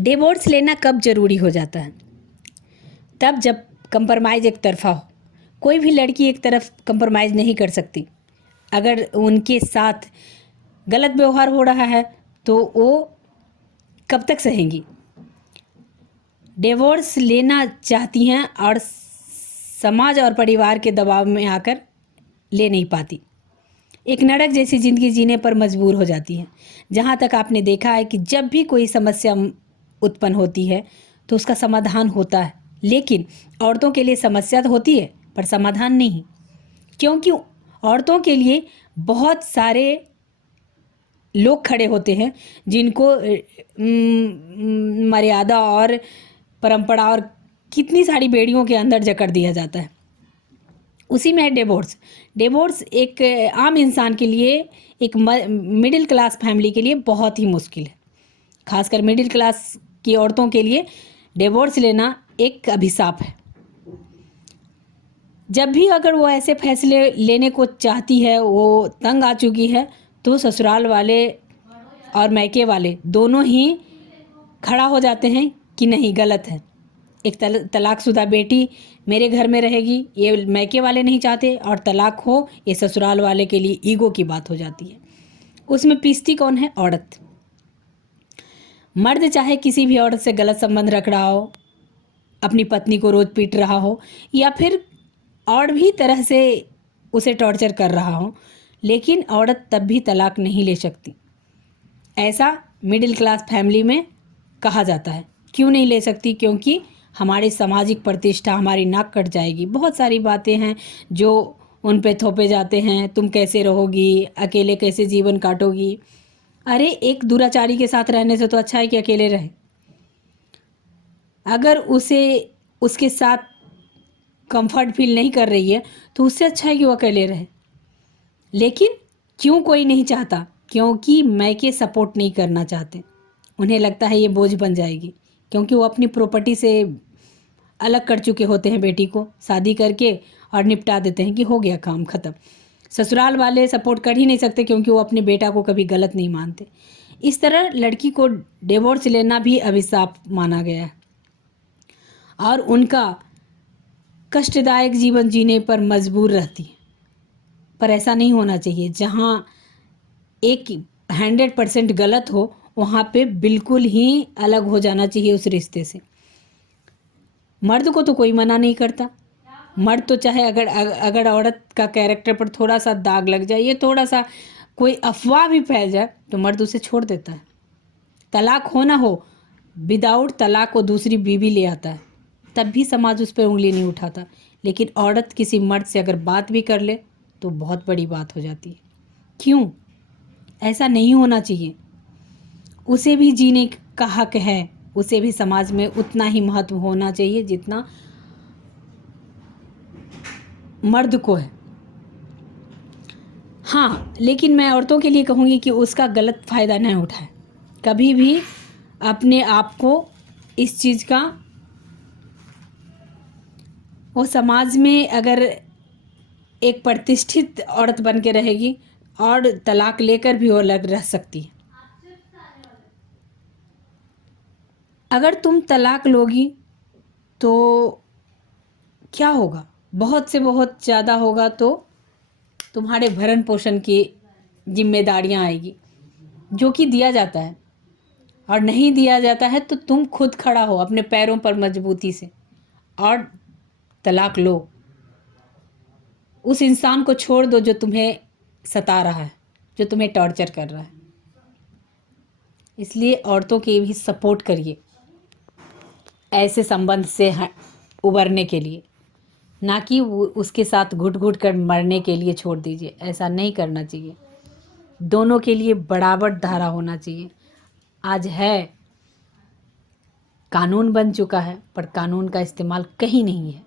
Divorce लेना कब ज़रूरी हो जाता है? तब जब कंप्रोमाइज़ एक तरफ़ा हो। कोई भी लड़की एक तरफ कंप्रोमाइज़ नहीं कर सकती। अगर उनके साथ गलत व्यवहार हो रहा है तो वो कब तक सहेंगी? डिवोर्स लेना चाहती हैं और समाज और परिवार के दबाव में आकर ले नहीं पाती। एक नरक जैसी ज़िंदगी जीने पर मजबूर हो जाती हैं। जहाँ तक आपने देखा है कि जब भी कोई समस्या उत्पन्न होती है तो उसका समाधान होता है, लेकिन औरतों के लिए समस्या तो होती है पर समाधान नहीं, क्योंकि औरतों के लिए बहुत सारे लोग खड़े होते हैं जिनको मर्यादा और परंपरा और कितनी सारी बेड़ियों के अंदर जकड़ दिया जाता है। उसी में है डिवोर्स। डिवोर्स एक आम इंसान के लिए, एक मिडिल क्लास फैमिली के लिए बहुत ही मुश्किल है। खासकर मिडिल क्लास की औरतों के लिए डिवोर्स लेना एक अभिशाप है। जब भी अगर वो ऐसे फैसले लेने को चाहती है, वो तंग आ चुकी है, तो ससुराल वाले और मैके वाले दोनों ही खड़ा हो जाते हैं कि नहीं, गलत है। एक तलाकशुदा बेटी मेरे घर में रहेगी, ये मैके वाले नहीं चाहते, और तलाक हो ये ससुराल वाले के लिए ईगो की बात हो जाती है। उसमें पीसती कौन है? औरत। मर्द चाहे किसी भी औरत से गलत संबंध रख रहा हो, अपनी पत्नी को रोज़ पीट रहा हो या फिर और भी तरह से उसे टॉर्चर कर रहा हो, लेकिन औरत तब भी तलाक नहीं ले सकती। ऐसा मिडिल क्लास फैमिली में कहा जाता है। क्यों नहीं ले सकती? क्योंकि हमारी सामाजिक प्रतिष्ठा, हमारी नाक कट जाएगी। बहुत सारी बातें हैं जो उन पे थोपे जाते हैं। तुम कैसे रहोगी, अकेले कैसे जीवन काटोगी? अरे एक दुराचारी के साथ रहने से तो अच्छा है कि अकेले रहे। अगर उसे उसके साथ कंफर्ट फील नहीं कर रही है तो उससे अच्छा है कि वो अकेले रहे। लेकिन क्यों कोई नहीं चाहता? क्योंकि मैके सपोर्ट नहीं करना चाहते। उन्हें लगता है ये बोझ बन जाएगी, क्योंकि वो अपनी प्रॉपर्टी से अलग कर चुके होते हैं बेटी को शादी करके, और निपटा देते हैं कि हो गया काम ख़त्म। ससुराल वाले सपोर्ट कर ही नहीं सकते क्योंकि वो अपने बेटा को कभी गलत नहीं मानते। इस तरह लड़की को डिवोर्स लेना भी अभिशाप माना गया है और उनका कष्टदायक जीवन जीने पर मजबूर रहती है। पर ऐसा नहीं होना चाहिए। जहाँ एक 100% गलत हो, वहाँ पे बिल्कुल ही अलग हो जाना चाहिए उस रिश्ते से। मर्द को तो कोई मना नहीं करता। मर्द तो चाहे अगर औरत का कैरेक्टर पर थोड़ा सा दाग लग जाए, ये थोड़ा सा कोई अफवाह भी फैल जाए, तो मर्द उसे छोड़ देता है। तलाक हो ना हो, विदाउट तलाक को दूसरी बीवी ले आता है, तब भी समाज उस पर उंगली नहीं उठाता। लेकिन औरत किसी मर्द से अगर बात भी कर ले तो बहुत बड़ी बात हो जाती है। क्यों? ऐसा नहीं होना चाहिए। उसे भी जीने का हक है, उसे भी समाज में उतना ही महत्व होना चाहिए जितना मर्द को है। हाँ, लेकिन मैं औरतों के लिए कहूँगी कि उसका गलत फ़ायदा न उठाए। कभी भी अपने आप को इस चीज़ का, वो समाज में अगर एक प्रतिष्ठित औरत बन के रहेगी और तलाक लेकर भी वो अलग रह सकती है। अगर तुम तलाक लोगी तो क्या होगा? बहुत से बहुत ज़्यादा होगा। तो तुम्हारे भरण पोषण की जिम्मेदारियां आएगी, जो कि दिया जाता है, और नहीं दिया जाता है तो तुम खुद खड़ा हो अपने पैरों पर मजबूती से और तलाक लो। उस इंसान को छोड़ दो जो तुम्हें सता रहा है, जो तुम्हें टॉर्चर कर रहा है। इसलिए औरतों के भी सपोर्ट करिए ऐसे संबंध से उबरने के लिए, ना कि उसके साथ घुट घुट कर मरने के लिए छोड़ दीजिए। ऐसा नहीं करना चाहिए। दोनों के लिए बराबर धारा होना चाहिए। आज है, कानून बन चुका है, पर कानून का इस्तेमाल कहीं नहीं है।